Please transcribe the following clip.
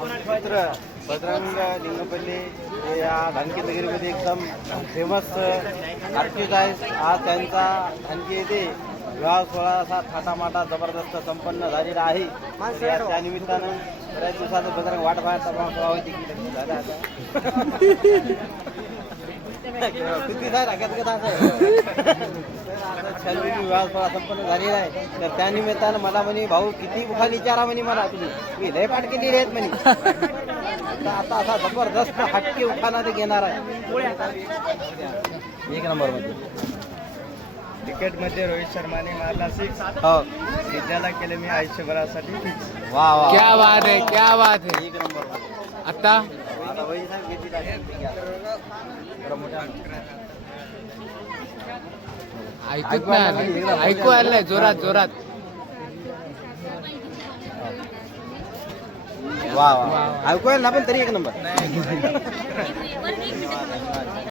मित्र बजरंग लिंगपल्ली हे या धानकीनगरीमध्ये एकदम फेमस आर्टिस्ट आहेत. आज त्यांचा धानकी येथे विवाह सोहळा असा थाटामाटा जबरदस्त संपन्न झालेला आहे. त्या निमित्तानं बऱ्याच दिवसात बजरंग वाट पाहता होती की झालं विवाह सोहळा संपन्न झालेला आहे. तर त्या निमित्तानं मला म्हणे भाऊ किती उखाण विचारा म्हणे मला तुम्ही मी लय पाठ केलेली आहेत म्हणे. आता असा जबरदस्त हटके उखाणा ते घेणार आहे. एक नंबर मध्ये क्रिकेट मध्ये रोहित शर्माने मारला 6. हो विद्याला केलं मी आयुष्यभरासाठी फिक्स. वा वा क्या बात है, क्या बात है. एक नंबर. आता आता वही साहेब घेतली आहे. जरा मोठ्या ऐकूच नाही आलं. ऐकू आलं नाही जोरात जोरात. वा वा ऐकूया ना पण तरी एक नंबर.